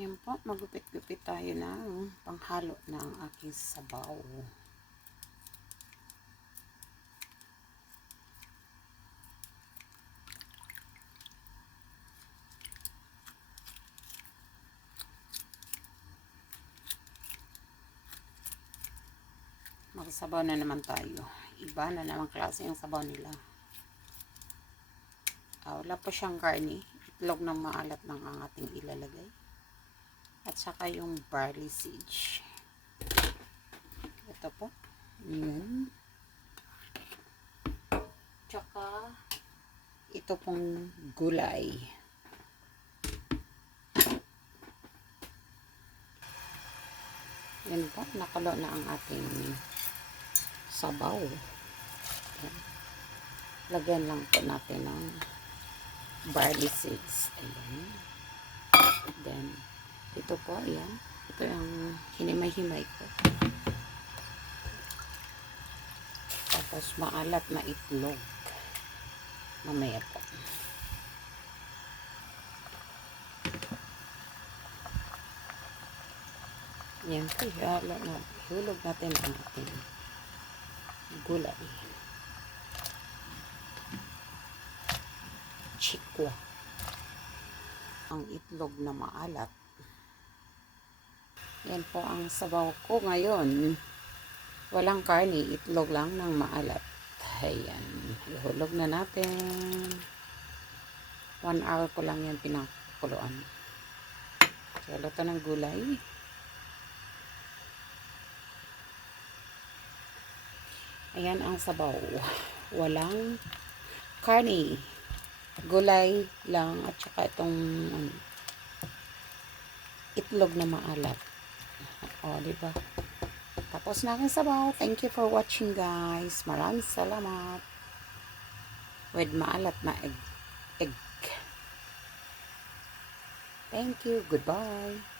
Yan po, magupit-gupit tayo ng panghalo ng aking sabaw. Magsabaw na naman tayo. Iba na naman klase yung sabaw nila. Ah, wala po siyang karne. Itlog ng maalat ng ang ating ilalagay. At saka yung barley seeds. Ito po. Yan. Tsaka ito pong gulay. Yan po. Nakalo na ang ating sabaw. Yan. Lagyan lang po natin ng barley seeds. Ayan. Then, ito po, ayan. Ito yung hinimay-himay ko. Tapos, maalat na itlog. Mamaya po. Yan po, ihalo na. Hulog natin ang ating gulay. Chikwa. Ang itlog na maalat. Yan po ang sabaw ko ngayon. Walang karne, itlog lang ng maalat. Ayan. Ihulog na natin. One hour ko lang yan pinakuluan. So, luto ng gulay. Ayan ang sabaw. Walang karne. Gulay lang at saka itong ano, itlog na maalat. O, di ba? Tapos na aking sabaw. Thank you for watching, guys. Maraming salamat. With maalat na egg. egg. Thank you. Goodbye.